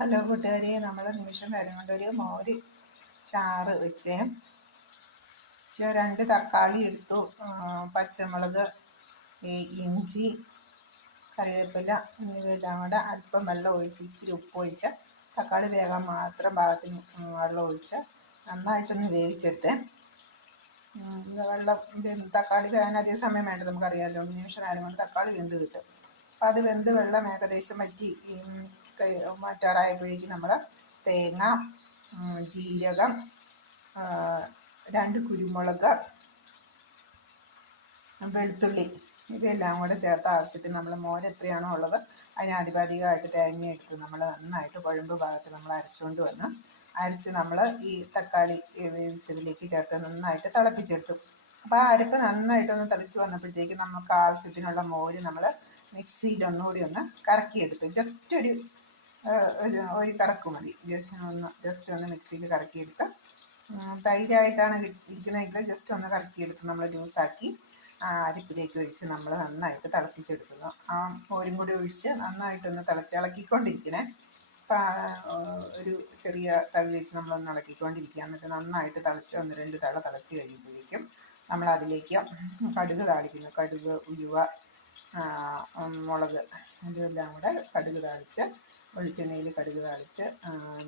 Hello കൂട്ടുകാരി, നമ്മൾ നിമിഷം നേരം കൊണ്ടൊരു മോര് ചാറ് വെച്ചേ. 2 തക്കാളി എടുത്തു, പച്ചമുളക്, ഇഞ്ചി, കറിവേപ്പില എന്നിവയെല്ലാം കൂടെ അല്പം വെള്ളം ഒഴിച്ച് ഇച്ചിരി ഉപ്പ് ഒഴിച്ച് തക്കാളി വേകാൻ മാത്രം പാകത്തിന് വെള്ളം ഒഴിച്ച് നന്നായിട്ടൊന്ന് വേവിച്ചെടുത്ത്. തക്കാളി വേകാൻ അധികം സമയം വേണ്ട, നമുക്കറിയാമല്ലോ. നിമിഷം നേരം കൊണ്ട് തക്കാളി വെന്ത് കിട്ടും. അപ്പം അത് വെന്ത് വെള്ളം ഏകദേശം വറ്റി മാറ്റാറായപ്പോഴേക്കും നമ്മൾ തേങ്ങ, ജീരകം, 2 കുരുമുളക്, വെളുത്തുള്ളി ഇതെല്ലാം കൂടെ ചേർത്ത് ആവശ്യത്തിന് നമ്മൾ മോര് എത്രയാണോ ഉള്ളത് അതിന് ആധിപാതികമായിട്ട് തേങ്ങ എടുത്ത് നമ്മൾ നന്നായിട്ട് കുഴമ്പ് ഭാഗത്ത് നമ്മൾ അരച്ചുകൊണ്ട് വന്ന് നമ്മൾ ഈ തക്കാളി വേവിച്ചതിലേക്ക് ചേർത്ത് നന്നായിട്ട് തിളപ്പിച്ചെടുത്തു. അപ്പോൾ ആ അരപ്പ് നന്നായിട്ടൊന്ന് തിളച്ച് വന്നപ്പോഴത്തേക്ക് നമുക്ക് ആവശ്യത്തിനുള്ള മോര് നമ്മൾ മിക്സിയിൽ ഒന്നുകൂടി ഒന്ന് കറക്കിയെടുത്തു. ജസ്റ്റ് ഒരു കറക്ക് മതി. ജസ്റ്റ് ഒന്ന് മിക്സിയിൽ കറക്കിയെടുത്ത്, തൈരായിട്ടാണ് ഇരിക്കുന്നതെങ്കിൽ ജസ്റ്റ് ഒന്ന് കറക്കിയെടുത്ത് നമ്മൾ ജ്യൂസാക്കി അരിപ്പിലേക്ക് ഒഴിച്ച് നമ്മൾ നന്നായിട്ട് തിളപ്പിച്ചെടുക്കുന്നു. ആ മോരും കൂടി ഒഴിച്ച് നന്നായിട്ടൊന്ന് ഇളക്കിക്കൊണ്ടിരിക്കണേ. ഒരു ചെറിയ തവി വെച്ച് നമ്മളൊന്ന് ഇളക്കിക്കൊണ്ടിരിക്കുക. എന്നിട്ട് നന്നായിട്ട് തിളച്ച് 1-2 തള തിളച്ച് കഴിയുമ്പോഴേക്കും നമ്മൾ അതിലേക്ക് കടുക് താളിക്കുന്നു. കടുക്, ഉലുവ, മുളക് ഇതെല്ലാം കൂടെ കടുക് താളിച്ച് വെളിച്ചെണ്ണയിൽ കടുക് താളിച്ച്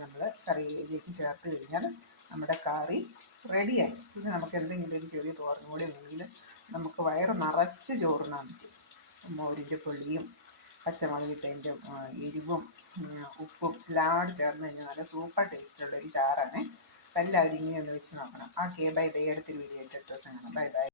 നമ്മൾ കറിയിലേക്ക് ചേർത്ത് കഴിഞ്ഞാൽ നമ്മുടെ കറി റെഡിയായി. പിന്നെ നമുക്ക് എന്തെങ്കിലും ഒരു ചെറിയ തോരനും കൂടി ഉണ്ടെങ്കിൽ നമുക്ക് വയറ് നിറച്ച് ചോറുണ്ണാൻ പറ്റും. മോരിൻ്റെ പുളിയും പച്ചമുളകിട്ടതിൻ്റെ എരിവും ഉപ്പും എല്ലാം ചേർന്ന് കഴിഞ്ഞാൽ നല്ല സൂപ്പർ ടേസ്റ്റുള്ളൊരു ചാറാണ്. എല്ലാവരും ഇങ്ങനെ ഒന്ന് വെച്ച് നോക്കണം. Okay, bye bye. അടുത്തൊരു വീഡിയോ ആയിട്ട് 8 ദിവസം കാണാം. Bye bye.